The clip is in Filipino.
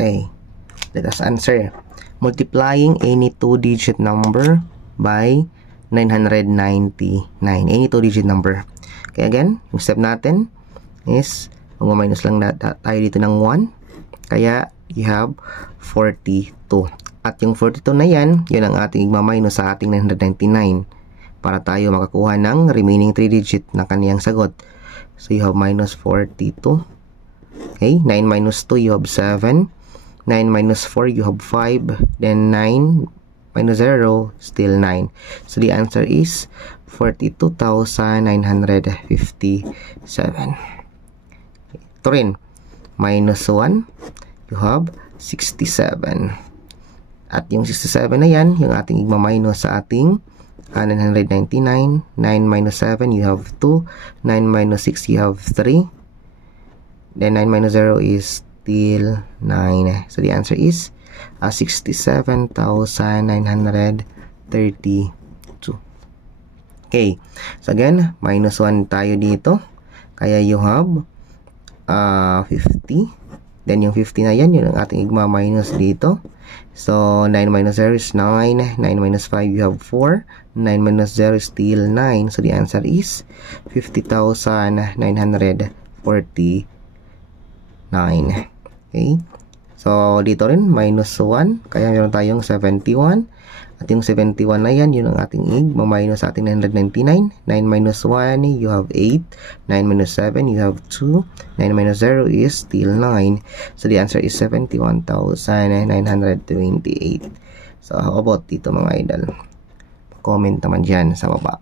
Okay, let us answer. Multiplying any two-digit number by 999. Any two-digit number. Okay, again, yung step natin is mag-minus lang tayo dito ng 1. Kaya, you have 42. At yung 42 na yan, yun ang ating igma-minus sa ating 999. Para tayo makakuha ng remaining 3 digit na kaniyang sagot. So, you have minus 42. Okay, 9 minus 2, you have 7. 9 minus 4, you have 5. Then 9 minus 0, still 9. So, the answer is 42,957. Ito rin. Minus 1, you have 67. At yung 67 na yan, yung ating igma-minus sa ating 999. 9 minus 7, you have 2. 9 minus 6, you have 3. Then 9 minus 0 is still 9. So the answer is 67,932. Okay. So again, minus 1 tayo dito. Kaya you have 50. Then yung 50 na yan, yun ang ating igma-minus dito. So 9 minus 0 is 9. 9 minus 5, you have 4. 9 minus 0 is still 9. So the answer is 50,949. Okay. So, dito rin, minus 1. Kaya meron tayong 71. At yung 71 na yan, yun ang ating igma-minus sa ating 999. 9 minus 1, you have 8. 9 minus 7, you have 2. 9 minus 0 is still 9. So, the answer is 71,928. So, how about dito mga idol? Comment naman dyan sa baba.